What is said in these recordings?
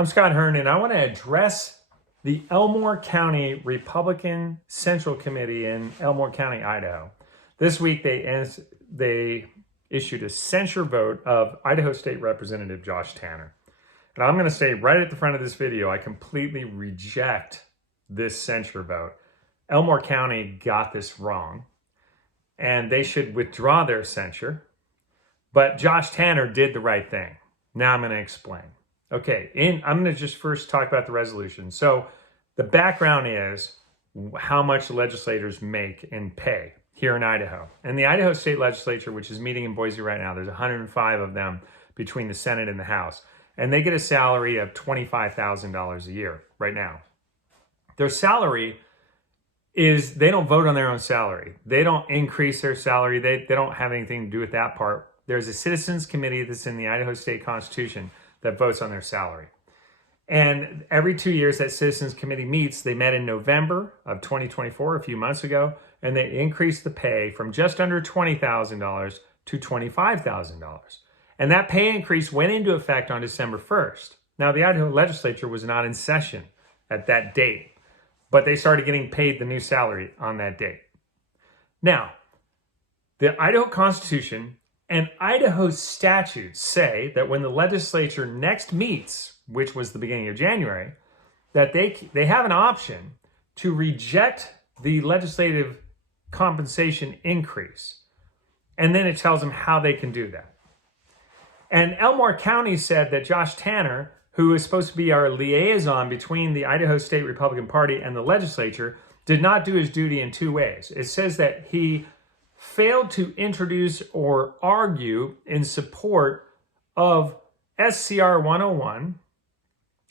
I'm Scott Hearn, and I want to address the Elmore County Republican Central Committee in Elmore County, Idaho. This week, they issued a censure vote of Idaho State Representative Josh Tanner. And I'm going to say right at the front of this video, I completely reject this censure vote. Elmore County got this wrong, and they should withdraw their censure. But Josh Tanner did the right thing. Now I'm going to explain. Okay, I'm going to just first talk about the resolution. So the background is how much legislators make and pay here in Idaho. And the Idaho State Legislature, which is meeting in Boise right now, there's 105 of them between the Senate and the House. And they get a salary of $25,000 a year right now. Their salary is, they don't vote on their own salary. They don't increase their salary. They don't have anything to do with that part. There's a citizens committee that's in the Idaho State Constitution that votes on their salary. And every 2 years that citizens committee meets. They met in November of 2024, a few months ago, and they increased the pay from just under $20,000 to $25,000. And that pay increase went into effect on December 1st. Now, the Idaho legislature was not in session at that date, but they started getting paid the new salary on that date. Now, the Idaho Constitution and Idaho statutes say that when the legislature next meets, which was the beginning of January, that they have an option to reject the legislative compensation increase. And then it tells them how they can do that. And Elmore County said that Josh Tanner, who is supposed to be our liaison between the Idaho State Republican Party and the legislature, did not do his duty in two ways. It says that he failed to introduce or argue in support of SCR 101,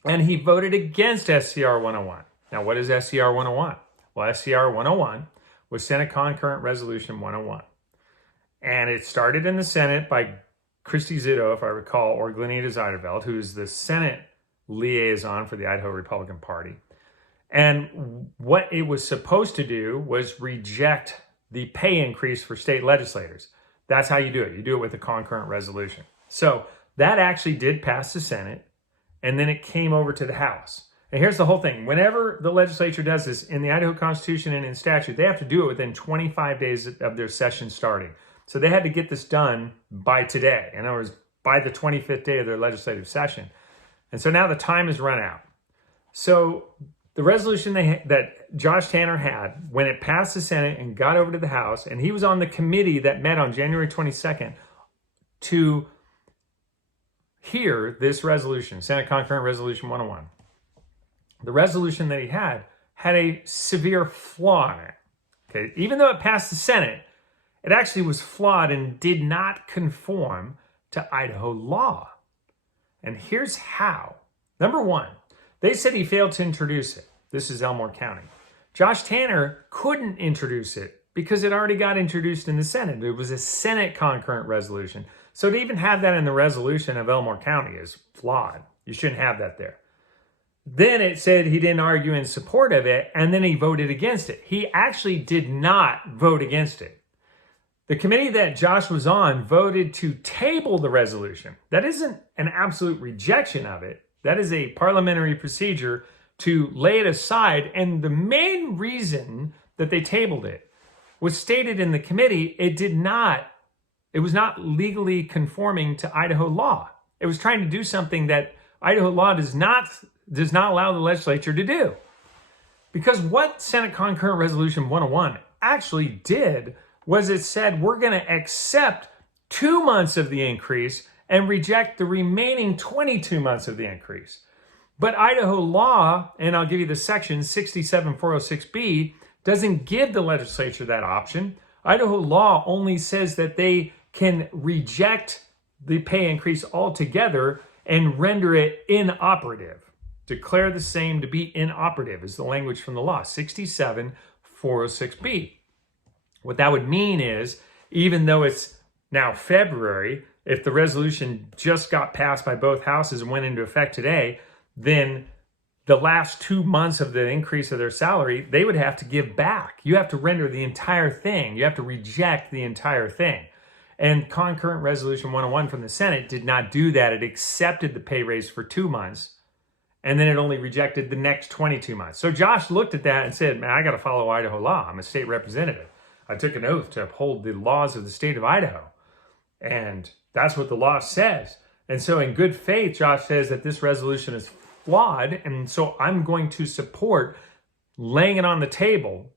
and he voted against SCR 101. Now, what is SCR 101? Well, SCR 101 was Senate Concurrent Resolution 101. And it started in the Senate by Christy Zito, if I recall, or Glenita Zeiderveld, who's the Senate liaison for the Idaho Republican Party. And what it was supposed to do was reject the pay increase for state legislators. That's how you do it. You do it with a concurrent resolution. So that actually did pass the Senate, and then it came over to the House. And here's the whole thing. Whenever the legislature does this in the Idaho Constitution and in statute, they have to do it within 25 days of their session starting. So they had to get this done by today. In other words, by the 25th day of their legislative session. And so now the time has run out. So the resolution that Josh Tanner had, when it passed the Senate and got over to the House, and he was on the committee that met on January 22nd to hear this resolution, Senate Concurrent Resolution 101. The resolution that he had a severe flaw in it. Okay, even though it passed the Senate, it actually was flawed and did not conform to Idaho law. And here's how. Number one, they said he failed to introduce it. This is Elmore County. Josh Tanner couldn't introduce it because it already got introduced in the Senate. It was a Senate concurrent resolution. So to even have that in the resolution of Elmore County is flawed. You shouldn't have that there. Then it said he didn't argue in support of it, and then he voted against it. He actually did not vote against it. The committee that Josh was on voted to table the resolution. That isn't an absolute rejection of it. That is a parliamentary procedure to lay it aside. And the main reason that they tabled it was stated in the committee. It was not legally conforming to Idaho law. It was trying to do something that Idaho law does not allow the legislature to do. Because what Senate Concurrent Resolution 101 actually did was it said we're going to accept 2 months of the increase and reject the remaining 22 months of the increase. But Idaho law, and I'll give you the section 67406B, doesn't give the legislature that option. Idaho law only says that they can reject the pay increase altogether and render it inoperative. Declare the same to be inoperative is the language from the law, 67406B. What that would mean is, even though it's now February, if the resolution just got passed by both houses and went into effect today, then the last 2 months of the increase of their salary, they would have to give back. You have to render the entire thing. You have to reject the entire thing. And Concurrent Resolution 101 from the Senate did not do that. It accepted the pay raise for 2 months And then it only rejected the next 22 months. So Josh looked at that and said, man, I got to follow Idaho law. I'm a state representative. I took an oath to uphold the laws of the state of Idaho. And that's what the law says. And so in good faith, Josh says that this resolution is flawed. And so I'm going to support laying it on the table.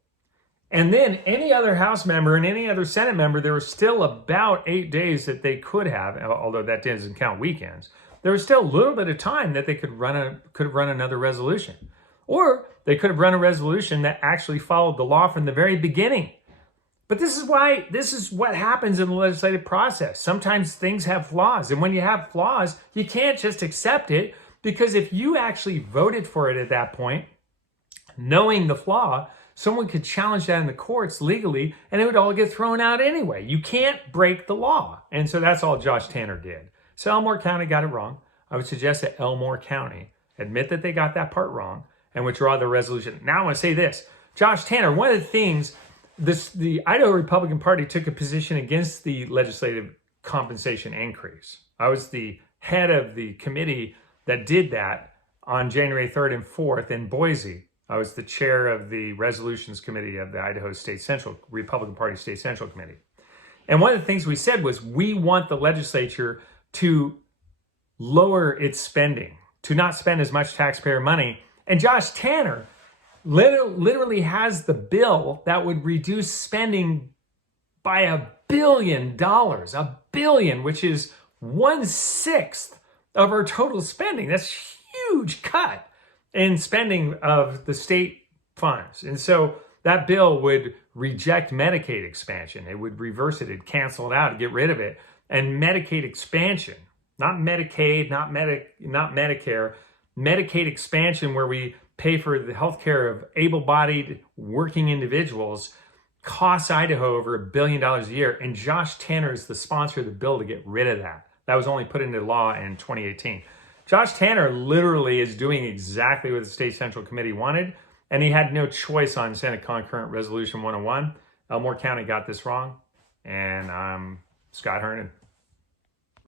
And then any other House member and any other Senate member, there was still about 8 days that they could have, although that doesn't count weekends. There was still a little bit of time that they could have run another resolution. Or they could have run a resolution that actually followed the law from the very beginning. But this is what happens in the legislative process. Sometimes things have flaws. And when you have flaws, you can't just accept it, because if you actually voted for it at that point, knowing the flaw, someone could challenge that in the courts legally and it would all get thrown out anyway. You can't break the law. And so that's all Josh Tanner did. So Elmore County got it wrong. I would suggest that Elmore County admit that they got that part wrong and withdraw the resolution. Now I want to say this. Josh Tanner, one of the things, the Idaho Republican Party took a position against the legislative compensation increase. I was the head of the committee that did that on January 3rd and 4th in Boise. I was the chair of the resolutions committee of the Idaho Republican Party State Central Committee. And one of the things we said was we want the legislature to lower its spending, to not spend as much taxpayer money. And Josh Tanner literally has the bill that would reduce spending by $1 billion, $1 billion, which is 1/6 of our total spending. That's a huge cut in spending of the state funds. And so that bill would reject Medicaid expansion. It would reverse it. It'd cancel it out, get rid of it. And Medicaid expansion, not Medicaid, not Medicare, Medicaid expansion, where we pay for the health care of able-bodied working individuals, costs Idaho over $1 billion a year. And Josh Tanner is the sponsor of the bill to get rid of that. That was only put into law in 2018. Josh Tanner literally is doing exactly what the State Central Committee wanted, and he had no choice on Senate Concurrent Resolution 101. Elmore County got this wrong, and I'm Scott Hernan.